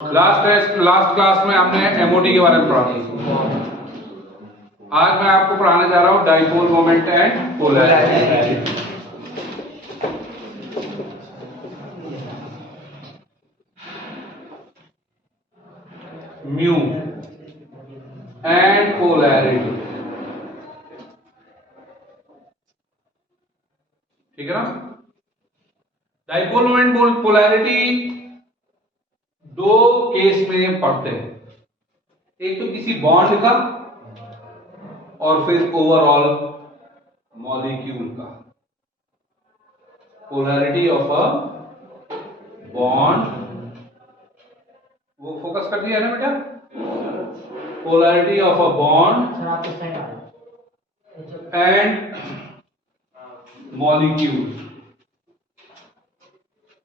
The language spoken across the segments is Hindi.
लास्ट क्लास में हमने एमओडी के बारे में पढ़ा था। आज मैं आपको पढ़ाने जा रहा हूं dipole moment and polarity. Mu and polarity, ठीक है ना। डाइपोल मोमेंट पोलैरिटी दो केस में पढ़ते हैं, एक तो किसी बॉन्ड का और फिर ओवरऑल मॉलिक्यूल का। पोलैरिटी ऑफ अ बॉन्ड, वो फोकस कर दिया है ना बेटा। Polarity of a bond and molecule,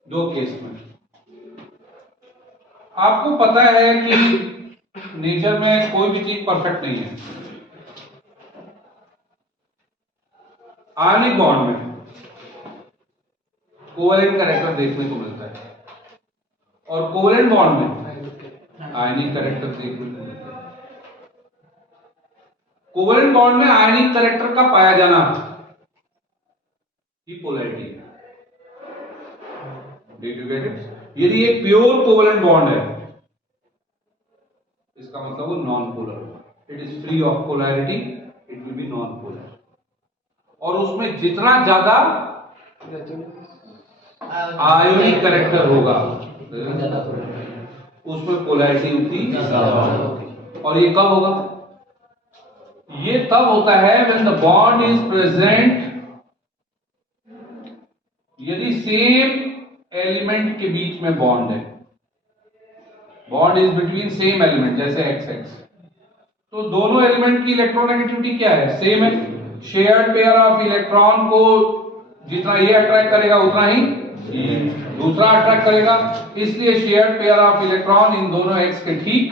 दो केस में। आपको पता है कि नेचर में कोई भी चीज परफेक्ट नहीं है। आयनिक बॉन्ड में कोवैलेंट कैरेक्टर देखने को मिलता है और कोवैलेंट बॉन्ड में आयनिक कैरेक्टर देखने को मिलता है। कोवैलेंट बॉन्ड में आयनिक कैरेक्टर का पाया जाना ही पोलैरिटी है। Did you get it? यदि एक प्योर कोवैलेंट बॉन्ड है, इसका मतलब वो non polar. It is free of polarity, it will be non polar. और उसमें जितना ज्यादा आयोनिक कैरेक्टर होगा उसमें पोलैरिटी उतनी ज्यादा होगी। और ये कब होगा? ये तब होता है when the bond is present, यदि सेम एलिमेंट के बीच में बॉन्ड है। Bond is between same element, जैसे XX, तो दोनों एलिमेंट की इलेक्ट्रोनेगेटिविटी क्या है? सेम है। शेयर्ड पेयर ऑफ इलेक्ट्रॉन को जितना ये अट्रैक्ट करेगा उतना ही दूसरा अट्रैक्ट करेगा, इसलिए शेयर्ड पेयर ऑफ इलेक्ट्रॉन इन दोनों एक्स के ठीक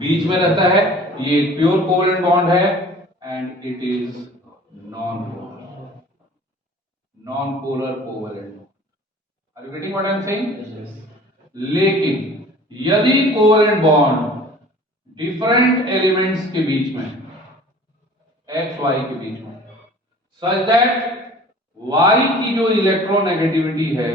बीच में रहता है। ये प्योर कोवैलेंट बॉन्ड है and it is non polar covalent. Are you getting what I am saying? लेकिन यदि कोवैलेंट बॉन्ड डिफरेंट एलिमेंट्स के बीच में, एक्स वाई के बीच में, सच दैट वाई की जो इलेक्ट्रोनेगेटिविटी है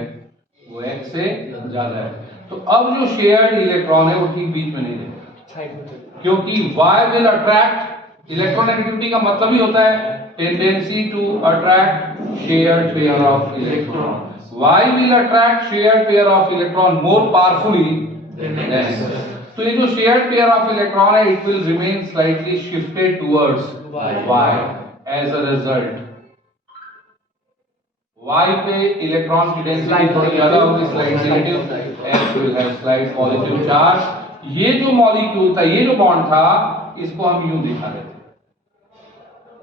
वो एक्स से ज्यादा है, तो अब जो शेयर्ड इलेक्ट्रॉन है वो ठीक बीच में नहीं रहेगा, क्योंकि वाई विल अट्रैक्ट। इलेक्ट्रोनेगेटिविटी का मतलब ही होता है tendency to attract shared pair of electron. Y will attract shared pair of electron more powerfully than X. तो ये जो शेयर्ड पेयर ऑफ इलेक्ट्रॉन है, it will remain slightly shifted towards Y. As a result Y पे इलेक्ट्रॉन की डेंसिटी थोड़ी ज्यादा होगी, slight negative, X will have slight positive charge. ये जो मॉलिक्यूल था, ये जो बॉन्ड था, इसको हम यूं दिखा रहे थे।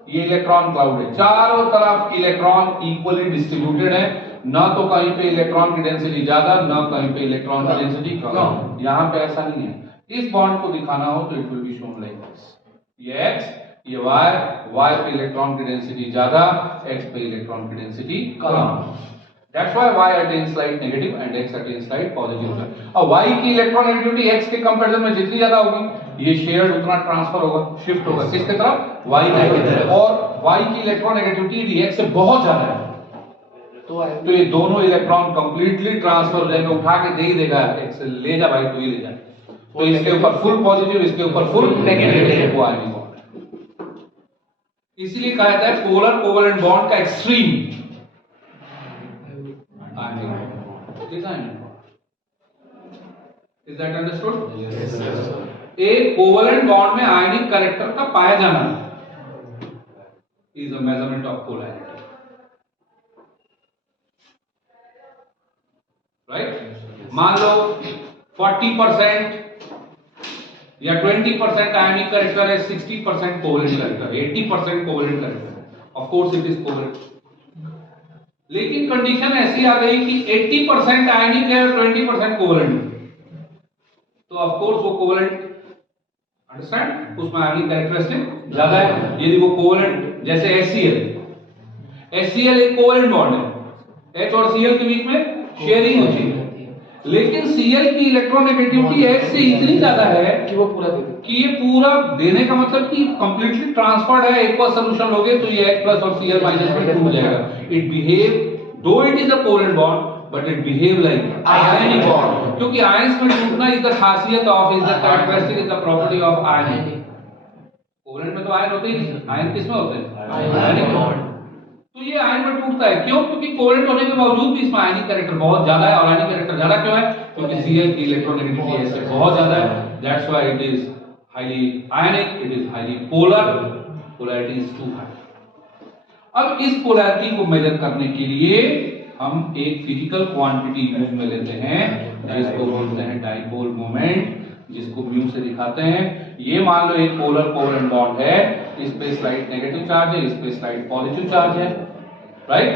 ये इलेक्ट्रॉन क्लाउड है, चारों तरफ इलेक्ट्रॉन इक्वली डिस्ट्रीब्यूटेड है, ना तो कहीं पे इलेक्ट्रॉन की डेंसिटी ज्यादा, ना कहीं पे इलेक्ट्रॉन की डेंसिटी कम। यहां पे ऐसा नहीं है। इस बॉन्ड को दिखाना हो तो it will be shown like this. ये X, ये Y पे इलेक्ट्रॉन की डेंसिटी ज्यादा, X पे इलेक्ट्रॉन की density come. That's why Y attains slight negative and X attains slight positive। अब Y की इलेक्ट्रोनेगेटिविटी X के कंपैरिजन में जितनी ज्यादा होगी, ये शेयर्ड उतना ट्रांसफर होगा, शिफ्ट होगा किसके तरफ? Y की तरफ। और Y की इलेक्ट्रोनेगेटिविटी यदि X से बहुत ज्यादा है तो ये दोनों इलेक्ट्रॉन कंप्लीटली ट्रांसफर हो जाएंगे, उठा के दे ही देगा X से, ले जा भाई, तू ही ले जा। तो इसके ऊपर फुल पॉजिटिव, इसके ऊपर फुल नेगेटिव, वो आयनिक बॉन्ड है। इसीलिए कहा जाता है पोलर कोवैलेंट बॉन्ड का extreme ionic bond. Is that understood? Yes sir. एक कोवैलेंट बॉन्ड में आयनिक कैरेक्टर का पाया जाना is a measurement of polarity, right. मान लो 40% या 20% आयनिक कैरेक्टर है, 60% कोवैलेंट कैरेक्टर है, 80% कोवैलेंट कैरेक्टर है। Of course it is covalent. लेकिन कंडीशन ऐसी आ गई कि 80% आयनिक है और 20% कोवैलेंट है, तो ऑफ कोर्स वो कोवैलेंट, अंडरस्टैंड, उसमें आयनिक कैरेक्टरिस्टिक ज्यादा है। यदि वो कोवैलेंट, जैसे HCl एक कोवैलेंट बॉन्ड है, H और Cl के बीच में शेयरिंग होती है, लेकिन Cl की इलेक्ट्रोनेगेटिविटी H से इतनी ज्यादा है कि वो पूरा दे दे। कि ये पूरा देने का मतलब कि कंप्लीटली ट्रांसफर्ड है। एक बार सॉल्यूशन लोगे तो ये H प्लस और Cl माइनस में टूट जाएगा। इट बिहेव दो it is a covalent bond but it behave like ionic bond, क्योंकि आयंस में टूटना इज द खासियत of, is the characteristic, is the property of ion. Covalent में तो आयन होते ही नहीं, आयन किसमें होते हैं? Ionic bond. तो ये आयन में टूटता है क्यों? क्योंकि कोवेलेंट होने के बावजूद भी इसमें आयनिक कैरेक्टर बहुत ज्यादा है। और आयनिक कैरेक्टर ज्यादा क्यों है? क्योंकि Cl की इलेक्ट्रोनेगेटिविटी H से बहुत ज्यादा है। That's why it is highly ionic, it is highly polar, polarity is too high। अब इस पोलैरिटी को मेजर करने के लिए हम एक फिजिकल क्वांटिटी यूज में लेते हैं जिसको बोलते हैं डाइपोल मोमेंट, जिसको म्यू से दिखाते हैं। ये मान लो एक पोलर कोवेलेंट बॉन्ड है, इस पे स्लाइड नेगेटिव चार्ज है, इस पे स्लाइड पॉजिटिव चार्ज है, राइट।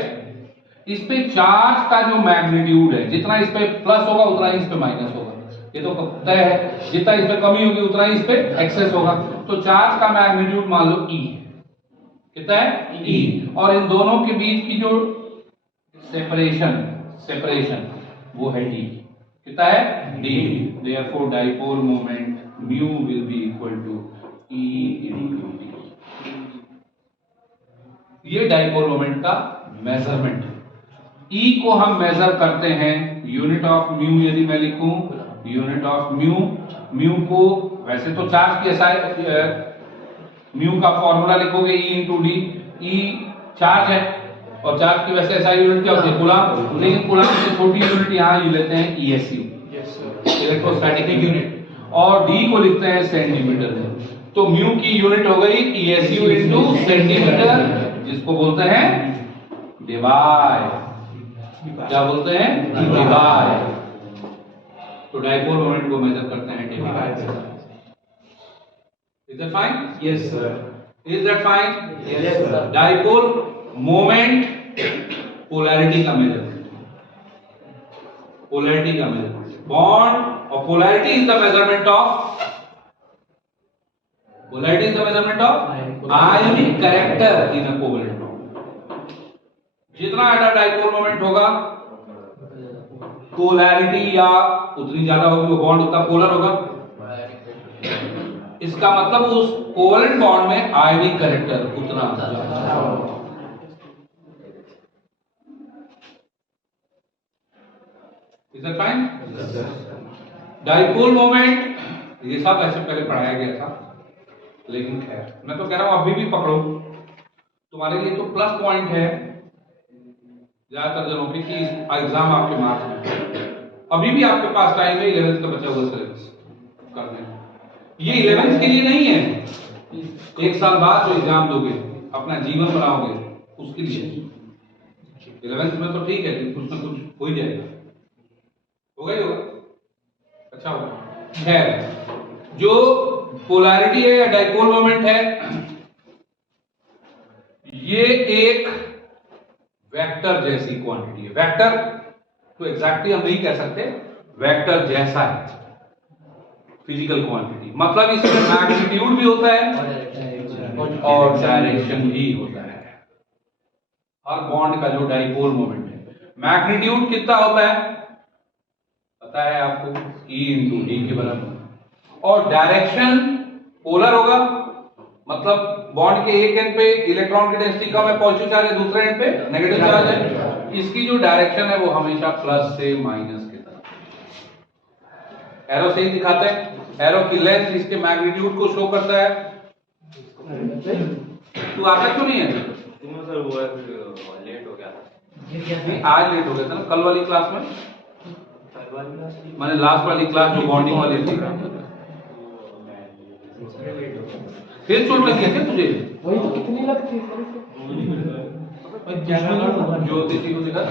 इस पे चार्ज का जो मैग्नीट्यूड है, जितना इस पे प्लस होगा उतना ही इस पे माइनस होगा, ये तो तय है। जितना इस पे कमी होगी उतना ही इस पे एक्सेस होगा। तो चार्ज का मैग्नीट्यूड मान लो E, कितना है? E। और इन दोनों के बीच की जो सेपरेशन वो है D, कितना है? D। Therefore dipole moment mu will be equal to E into D। ये डाइपोल मोमेंट का मेजरमेंट है। E को हम मेजर करते हैं यूनिट ऑफ म्यू। यदि मैं लिखूं यूनिट ऑफ म्यू को, वैसे तो चार्ज की SI म्यू का फॉर्मूला लिखोगे E into D. E charge है और चार्ज की वैसे SI यूनिट क्या होती है? कूलम। लेकिन कूलम से छोटी यूनिट यहाँ ही लेते हैं ESU, इलेक्ट्रोस्टैटिक यूनिट, और D को लिखते हैं सेंटीमीटर में। तो म्यू की यूनिट हो गई ESU इंटू सेंटीमीटर, जिसको बोलते हैं डेबाय। क्या बोलते हैं? डेबाय। तो डाइपोल मोमेंट को मेजर करते हैं डेबाय से। Is that fine? Yes sir। Is that fine? Yes sir। Dipole moment polarity का मेजरमेंट, पोलैरिटी का मेजरमेंट। बॉन्ड और polarity is the measurement of, polarity is the measurement of ionic character in a covalent bond. जितना ज्यादा डाइपोल मोमेंट होगा, पोलैरिटी या उतनी ज्यादा होगी, वो बॉन्ड उतना पोलर होगा। इसका मतलब उस कोवेलेंट बॉन्ड में आयनिक कैरेक्टर उतना ज्यादा होगा। Is that fine? Yes sir। Dipole moment ये सब ऐसे पहले पढ़ाया गया था, लेकिन खैर मैं तो कह रहा हूं अभी भी पकड़ो, तुम्हारे लिए तो प्लस पॉइंट है ज्यादातर जनों के कि एग्जाम आपके मार्च में। अभी भी आपके पास टाइम है 11th का बचा हुआ सिलेबस करने। ये 11th के लिए नहीं है, एक साल बाद जो एग्जाम दोगे, अपना जीवन बनाओगे, उसके लिए। 11th में तो ठीक है, कुछ ना कुछ हो ही जाएगा, होगा ही होगा, अच्छा होगा। खैर, जो पोलैरिटी है या डाइपोल मोमेंट है, ये एक वेक्टर जैसी क्वांटिटी है। वेक्टर तो एग्जैक्टली हम नहीं कह सकते, वेक्टर जैसा है फिजिकल क्वांटिटी। मतलब इसमें मैग्नीट्यूड भी होता है और डायरेक्शन भी होता है। हर बॉन्ड का जो डाइपोल मोमेंट है, मैग्नीट्यूड कितना होता है पता है आपको? E इंटू डी के बराबर। और डायरेक्शन पोलर होगा, मतलब बॉन्ड के एक एंड पे इलेक्ट्रॉन की डेंसिटी कम है, पॉजिटिव चार्ज है, दूसरे एंड पे नेगेटिव चार्ज है। इसकी जो डायरेक्शन है वो हमेशा प्लस से माइनस की तरफ। एरो से ही दिखाते हैं, एरो की लेंथ इसके मैग्नीट्यूड को शो करता है। तू आता क्यों नहीं है? सर वो लेट हो गया था। नहीं, आज लेट हो गया था ना, कल वाली क्लास में, मैंने लास्ट वाली क्लास जो बॉन्डिंग वाली थी। फिर चोट लगी है तुझे? वही तो कितनी लगती है ज्योतिषी को दिखा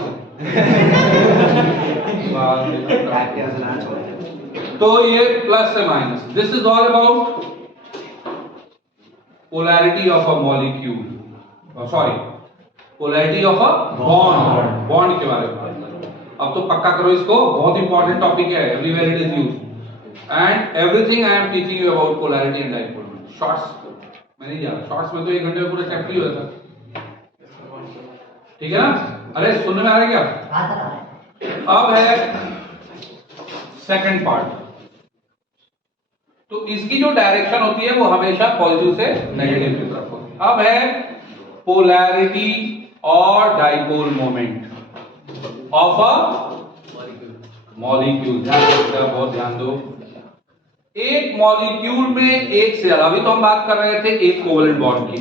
तो ये प्लस से minus. This is all about polarity of a molecule, sorry polarity of a bond, bond के बारे में। अब तो पक्का करो इसको, बहुत इंपॉर्टेंट टॉपिक है, everywhere it is used and everything I am teaching you about polarity and dipole moment. Shorts मैं नहीं जा रहा, शॉर्ट्स में तो 1 घंटे में पूरा चैप्टर ही होता है, ठीक है ना? अरे सुनने में आ रहा है क्या? अब है सेकंड पार्ट। तो इसकी जो डायरेक्शन होती है वो हमेशा पॉजिटिव से नेगेटिव की तरफ होती है। अब है पोलैरिटी और dipole moment of a molecule. बहुत ध्यान दो। एक मॉलिक्यूल में एक से ज्यादा, अभी तो हम बात कर रहे थे एक कोवलेंट बॉन्ड की,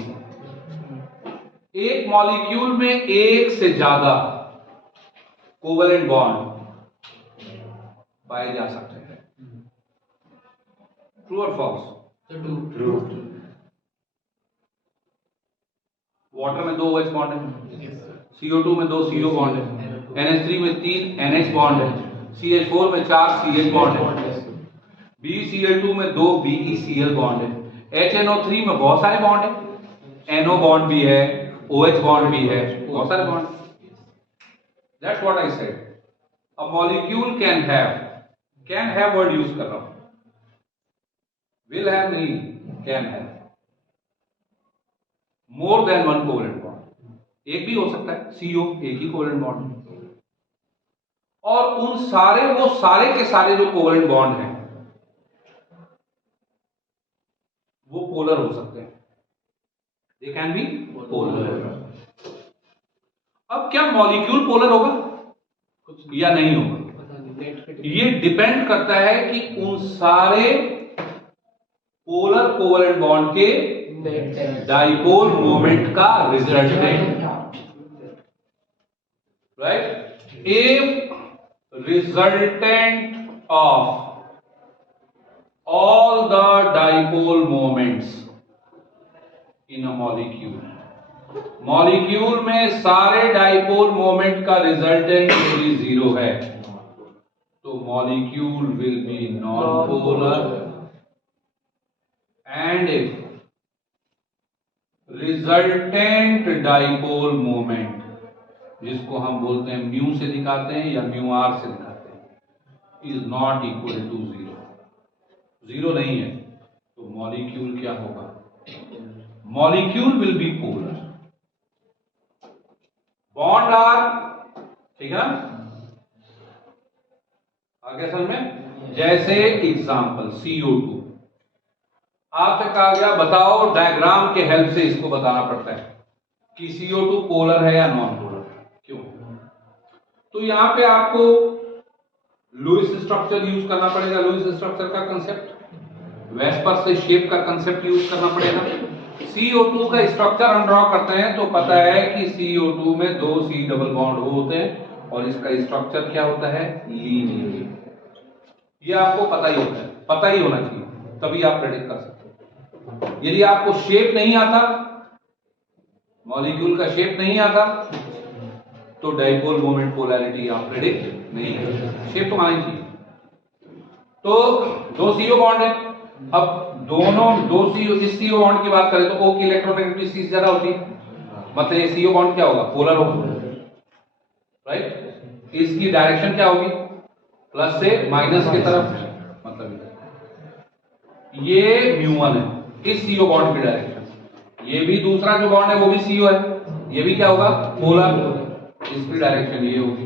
एक मॉलिक्यूल में एक से ज्यादा कोवलेंट बॉन्ड पाए जा सकते हैं। ट्रू और फॉल्स? ट्रू। वाटर में 2 OH बॉन्ड है, CO2 में 2 CO बॉन्ड है, NH3 में 3 NH बॉन्ड है, CH4 में 4 CH बॉन्ड है, BeCl2 में 2 BeCl बॉन्ड है, HNO3 में बहुत सारे बॉन्ड है, NO बॉन्ड भी है, OH बॉन्ड भी है, बहुत सारे bond. That's what I said. A molecule can have word use कर रहा हूं, will have नहीं, can have more than one covalent bond। एक भी हो सकता है, CO एक ही कोवलेंट बॉन्ड, और उन सारे वो सारे के सारे जो कोवलेंट बॉन्ड हैं वो पोलर हो सकते हैं। They can be polar. अब क्या मॉलिक्यूल पोलर होगा या नहीं होगा? ये डिपेंड करता है कि उन सारे पोलर कोवलेंट बॉन्ड के डाइपोल मोमेंट का resultant, right? If resultant of all the dipole moments in a molecule में सारे डाइपोल मोमेंट का रिजल्टेंट यदि 0 है तो molecule will B non polar, and if resultant dipole moment, जिसको हम बोलते हैं म्यू से दिखाते हैं या म्यू आर से दिखाते हैं, इज नॉट इक्वल टू 0, 0 नहीं है, तो मॉलिक्यूल क्या होगा? Molecule will be polar. Bond are, ठीक है ना? आगे समझ में? जैसे एग्जांपल CO2, आपसे कहा गया बताओ, डायग्राम के हेल्प से इसको बताना पड़ता है कि CO2 पोलर है या नॉन पोलर। क्यों? तो यहां पे आपको लुईस स्ट्रक्चर यूज करना पड़ेगा। लुईस स्ट्रक्चर का कंसेप्ट, वेस्पर से शेप का कंसेप्ट यूज करना पड़ेगा। CO2 का स्ट्रक्चर हम ड्रॉ करते हैं तो पता है कि CO2 में 2 C डबल बॉन्ड होते हैं और इसका स्ट्रक्चर क्या होता है? लीनियर। ये आपको पता ही होता है, पता ही होना चाहिए, तभी आप प्रेडिक्ट कर सकते हो। यदि आपको शेप नहीं आता, मॉलिक्यूल का शेप नहीं आता, तो डाइपोल मोमेंट पोलैरिटी आप प्रेडिक्ट नहीं कर सकते। शेप तो आनी चाहिए। तो 2 CO बॉन्ड है। अब दोनों 2 CO, इस CO बॉन्ड की बात करें तो O की इलेक्ट्रोनेगेटिविटी C से ज्यादा होती है, मतलब ये CO बॉन्ड क्या होगा? पोलर होगा, राइट? इसकी डायरेक्शन क्या होगी? प्लस से माइनस की तरफ, मतलब ये μ1 है इस CO बॉन्ड की डायरेक्शन। ये भी दूसरा जो बॉन्ड है वो भी CO है, ये भी क्या होगा? पोलर। इसकी डायरेक्शन ये होगी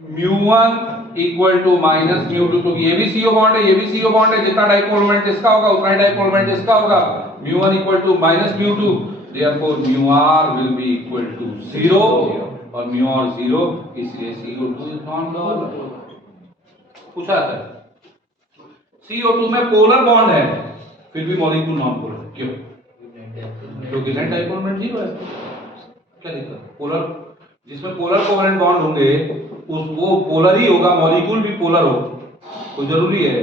μ1 इक्वल टू माइनस μ2। तो ये भी CO बॉन्ड है, ये भी CO बॉन्ड है, जितना डाइपोल मोमेंट इसका होगा उतना ही डाइपोल मोमेंट इसका होगा। μ1 equal to minus μ2, therefore μr will be equal to 0 और μr 0, इसलिए CO2 इज नॉन पोलर। पूछा था CO2 में पोलर बॉन्ड है फिर भी मॉलिक्यूल नॉन पोलर, क्यों? क्योंकि नेट डाइपोल मोमेंट 0 है। क्या दिक्कत? पोलर, जिसमें पोलर कोवलेंट बॉन्ड होंगे वो पोलर ही होगा, मॉलिक्यूल भी पोलर हो, कोई जरूरी है?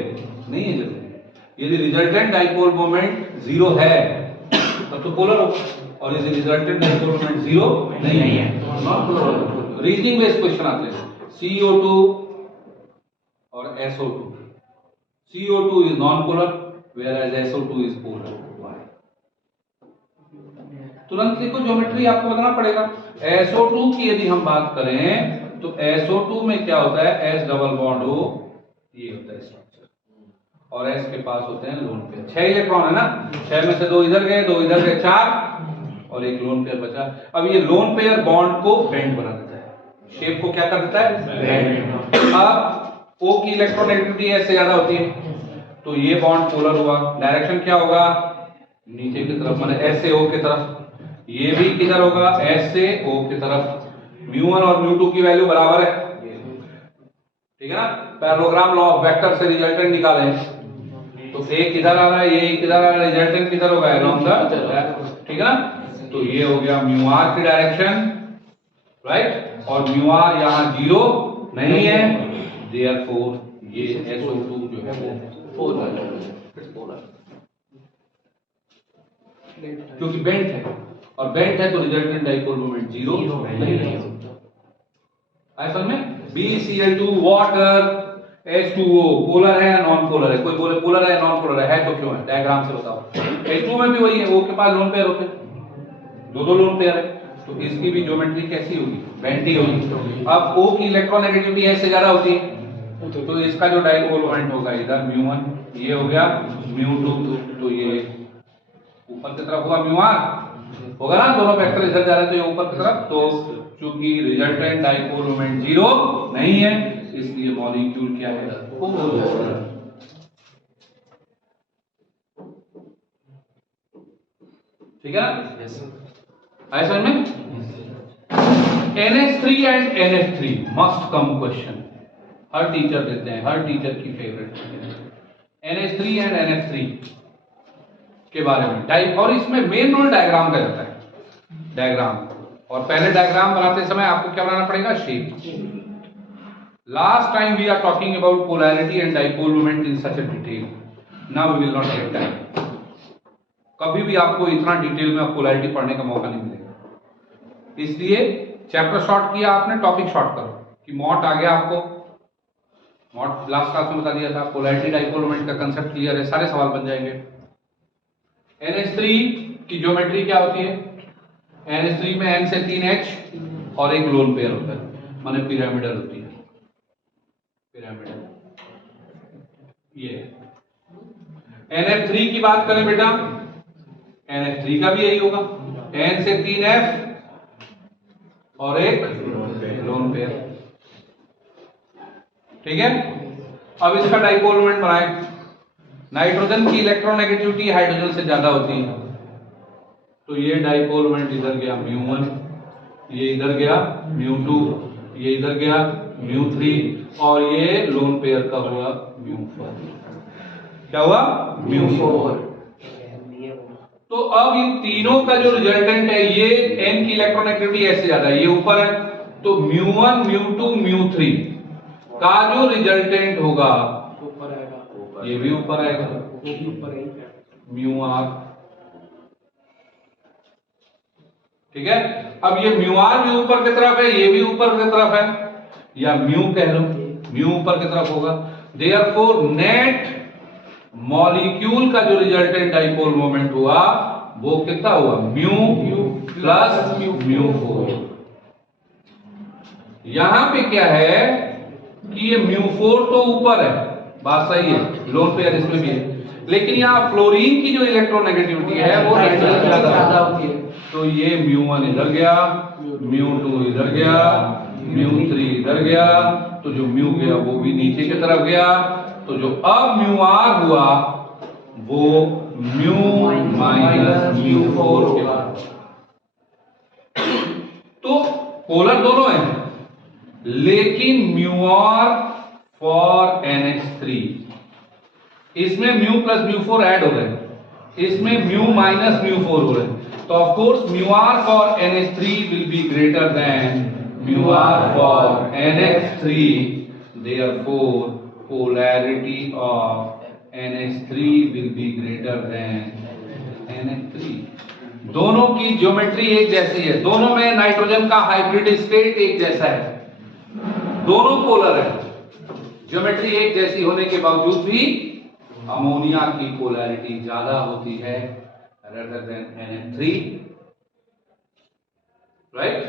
नहीं है जरूरी। यदि रिजल्टेंट डाइपोल मोमेंट 0 है तब तो पोलर हो, और यदि रिजल्टेंट डाइपोल मोमेंट 0 नहीं है non polar. Reasoning based question आते हैं। CO2 और SO2, CO2 is non polar whereas SO2 is polar. तुरंत लिखो, ज्योमेट्री आपको बताना पड़ेगा। SO2 की यदि हम बात करें तो SO2 में क्या होता है? S डबल बॉन्ड हो, ये होता है स्ट्रक्चर, और S के पास होते हैं लोन पेयर। 6 इलेक्ट्रॉन है ना, 6 में से 2 इधर गए, 2 इधर गए, 4 और एक लोन पेयर बचा। अब ये लोन पेयर बॉन्ड को बेंड बना देता है, शेप को क्या कर देता है? बेंड। अब O की इलेक्ट्रोनेगेटिविटी S से ज्यादा होती है, तो ये बॉन्ड पोलर हुआ। डायरेक्शन क्या होगा? नीचे की तरफ, माने S से O की तरफ। ये भी किधर होगा? S से O की तरफ। μ1 और μ2 की वैल्यू बराबर है, ठीक है ना? पैरेललोग्राम लॉ ऑफ वेक्टर से रिजल्टेंट निकालें, तो एक किधर आ रहा है, ये किधर आ रहा है, रिजल्टेंट किधर होगा? अलोंग द, ठीक है ना? तो ये हो गया μr की डायरेक्शन, राइट? और μr यहाँ 0 नहीं है, देयरफॉर ये SO2 जो है वो पोलर, क्योंकि बेंट है, और बेंट है तो रिजल्टेंट डाइपोल मोमेंट 0 नहीं है। ऐसा में BCl2 वाटर H2O पोलर है या नॉन पोलर है? कोई बोले पोलर है, नॉन पोलर है तो क्यों है? डायग्राम से बताओ। H2O में भी वही है, O के पास लोन पेयर होते हैं, दो लोन पेयर है, तो इसकी भी ज्योमेट्री कैसी होगी? बेंट ही होगी। अब O की इलेक्ट्रोनेगेटिविटी S से ज्यादा होती है, तो इसका जो डाइपोल मोमेंट होगा इधर μ1, ये हो गया μ2, तो ये ऊपर की तरफ हुआ μr होगा ना, दोनों वेक्टर इधर जा रहे हैं तो ये ऊपर की तरफ। तो चूंकि रिजल्टेंट डाइपोल मोमेंट 0 नहीं है, इसलिए मॉलिक्यूल क्या है? पोलर। ठीक है ना? ऐसा में NH3 and NH3 must come question, her teacher देते हैं, हर टीचर की फेवरेट। NH3 एंड NH3 के बारे में और इसमें मेन रोल डायग्राम का रहता है, डायग्राम। और पहले डायग्राम बनाते समय आपको क्या बनाना पड़ेगा? Shape. Last time we are talking about polarity and dipole moment in such a detail, now we will not take time. कभी भी आपको इतना डिटेल में पोलैरिटी पढ़ने का मौका नहीं मिलेगा, इसलिए चैप्टर शॉर्ट किया आपने, टॉपिक शॉर्ट करो। कि मॉट आ गया आपको, मॉट लास्ट क्लास में बता दिया था, पोलैरिटी डाइपोल मोमेंट का कंसेप्ट क्लियर है, सारे सवाल बन जाएंगे। NH3 की ज्योमेट्री क्या होती है? NH3 में N से 3H और एक लोन पेयर होता है, माने पिरामिडल होती है, पिरामिडल। ये NF3 की बात करें बेटा, NH3 का भी यही होगा, N से 3F और एक लोन पेयर, ठीक है? अब इसका डाइपोल मोमेंट बनाएं। नाइट्रोजन की इलेक्ट्रोनेगेटिविटी हाइड्रोजन से ज्यादा होती है, तो ये डाइपोल मोमेंट इधर गया μ1, ये इधर गया μ2, ये इधर गया μ3, और ये लोन पेयर का हुआ μ4। क्या हुआ? μ4। तो अब इन तीनों का जो रिजल्टेंट है, ये N की इलेक्ट्रोनेगेटिविटी S से ज्यादा है, ये ऊपर है, तो μ1 μ2 μ3 का जो रिजल्टेंट होगा ऊपर आएगा, ये भी ऊपर आएगा, वो भी ऊपर है, μr, ठीक है? अब ये μr भी ऊपर की तरफ है, ये भी ऊपर की तरफ है, या म्यू कह लो, म्यू ऊपर की तरफ होगा। देयरफॉर नेट मॉलिक्यूल का जो रिजल्टेंट डाइपोल मोमेंट हुआ वो कितना हुआ? Mu plus μ4। यहां पे क्या है कि ये μ4 तो ऊपर है, बात सही है, लोन पेयर इसमें भी है, लेकिन यहाँ फ्लोरीन की जो इलेक्ट्रोनेगेटिविटी है वो नाइट्रोजन से ज्यादा होती है, तो ये μ1 इधर गया, μ2 इधर गया, μ3 इधर गया, तो जो म्यू गया वो भी नीचे की तरफ गया, तो जो अब μr हुआ वो म्यू माइनस μ4 के बाद। तो पोलर दोनों हैं, लेकिन μr फॉर NH3, इसमें म्यू प्लस μ4 ऐड हो रहे हैं, इसमें म्यू माइनस μ4 हो रहे हैं, तो of course μr for NH3 will be greater than μr for NH3, therefore polarity of NH3 will be greater than NH3। दोनों की ज्योमेट्री एक जैसी है, दोनों में नाइट्रोजन का हाइब्रिड स्टेट एक जैसा है, दोनों पोलर है, ज्योमेट्री एक जैसी होने के बावजूद भी अमोनिया की पोलैरिटी ज्यादा होती है rather than NH3, right?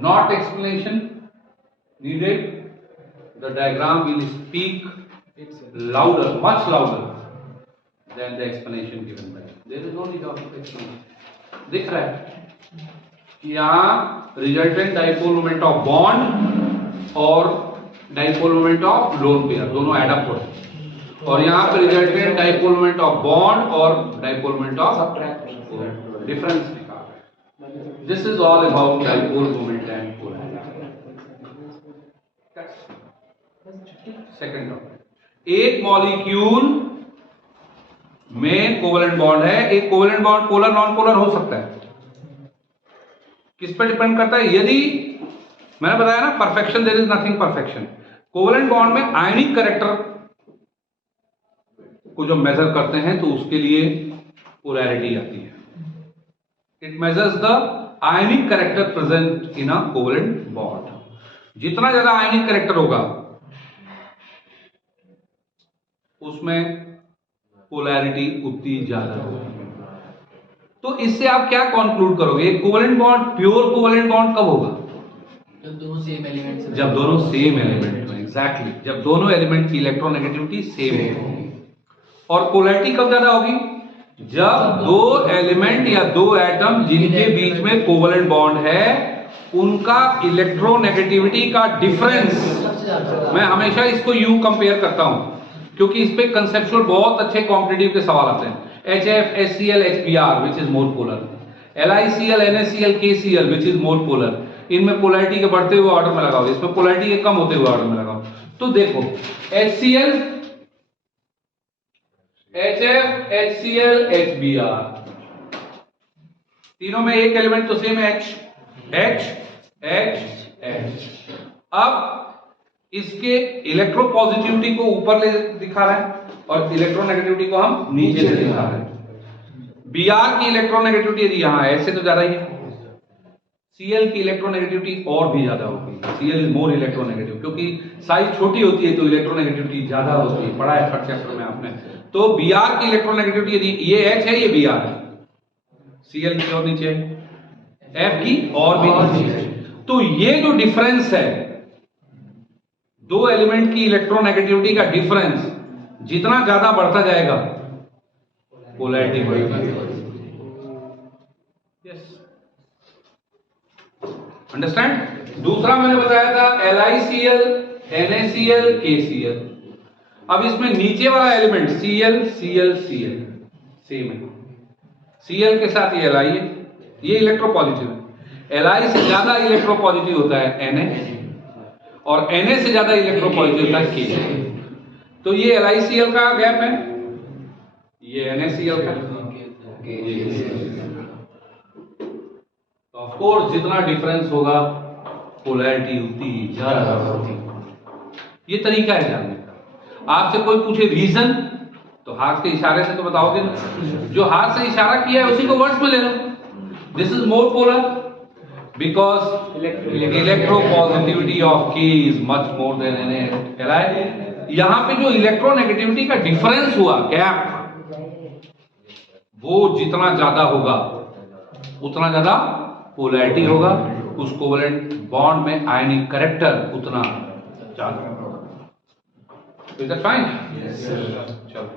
Not explanation needed, the diagram will speak louder, much louder than the explanation given by it. There is no need of explanation. दिख रहा है कि यहाँ resultant dipole moment of bond और dipole moment of lone pair, दोनों ऐड अप होते हैं और यहाँ पे resultant dipole moment of bond और डाइपोल मोमेंट ऑफ डिफरेंस निकाल रहे हैं। This is all about dipole moment and polarity. Second topic, एक मॉलिक्यूल में कोवेलेंट बॉन्ड है, एक covalent bond polar non polar हो सकता है। किस पे डिपेंड करता है? यदि मैंने बताया ना perfection, there is nothing perfection. Covalent bond में आयनिक कैरेक्टर को जब मेजर करते हैं तो उसके लिए पोलैरिटी आती है। It measures the ionic character present in a covalent bond. जितना ज्यादा आयनिक कैरेक्टर होगा उसमें पोलैरिटी उतनी ज्यादा होगी। तो इससे आप क्या कंक्लूड करोगे? Covalent bond, pure covalent bond कब होगा? जब दोनों सेम एलिमेंट से, जब दोनों सेम एलिमेंट में, एग्जैक्टली, जब दोनों एलिमेंट की इलेक्ट्रोनेगेटिविटी सेम होगी। और पोलैरिटी कब ज्यादा होगी? जब दो एलिमेंट या दो एटम जिनके बीच में कोवेलेंट बॉन्ड है उनका इलेक्ट्रोनेगेटिविटी का डिफरेंस, मैं हमेशा इसको यू कंपेयर करता हूं क्योंकि इस पे कंसेप्चुअल बहुत अच्छे कॉम्पिटिटिव के सवाल आते हैं। HF, HCl, HBr which is more polar, LiCl, NaCl, KCl which is more polar। इनमें पोलैरिटी के बढ़ते हुए ऑर्डर में लगाओ, इसमें पोलैरिटी के कम होते हुए ऑर्डर में लगाओ। तो देखो HCl, HF, HCl, HBr, तीनों में एक एलिमेंट तो सेम है, H, H, H। अब इसके इलेक्ट्रोपॉजिटिविटी को ऊपर ले दिखा रहा है और इलेक्ट्रोनेगेटिविटी को हम नीचे से दिखा रहे हैं। Br की इलेक्ट्रोनेगेटिविटी यदि यहां है ऐसे तो ज्यादा ही है, Cl की इलेक्ट्रोनेगेटिविटी और भी ज्यादा होगी। Cl इज मोर इलेक्ट्रोनेगेटिव क्योंकि साइज छोटी होती है तो इलेक्ट्रोनेगेटिविटी ज्यादा होती है, पढ़ा है फर्स्ट चैप्टर में आपने। तो Br की इलेक्ट्रोनेगेटिविटी यदि ये H है, ये Br है, Cl की और नीचे है, F की और भी नीचे है। तो ये जो डिफरेंस है, दो एलिमेंट की इलेक्ट्रोनेगेटिविटी का डिफरेंस जितना ज्यादा बढ़ता जाएगा पोलैरिटी बढ़ेगी। Yes, understand? दूसरा मैंने बताया था LiCl, NaCl, KCl। अब इसमें नीचे वाला element Cl, Cl, Cl same है। Cl के साथ ये Li है, ये इलेक्ट्रोपॉजिटिव है। Li से ज्यादा इलेक्ट्रोपॉजिटिव होता है Na और Na से ज्यादा इलेक्ट्रोपॉजिटिव होता है K। तो ये LiCl का गैप है, ये NaCl का। तो ऑफ कोर्स जितना डिफरेंस होगा पोलैरिटी उतनी ज्यादा होगी। ये तरीका है जानने का। आपसे कोई पूछे रीजन तो हाथ के इशारे से तो बताओगे ना, जो हाथ से इशारा किया है उसी को वर्ड्स में ले लो। This is more polar because electropositivity of K is much more than Na। यहां पे जो इलेक्ट्रोनेगेटिविटी का डिफरेंस हुआ गैप, वो जितना ज्यादा होगा उतना ज्यादा पोलैरिटी होगा, उस कोवेलेंट बॉन्ड में आयनिक कैरेक्टर उतना ज्यादा। Is that fine? चलो।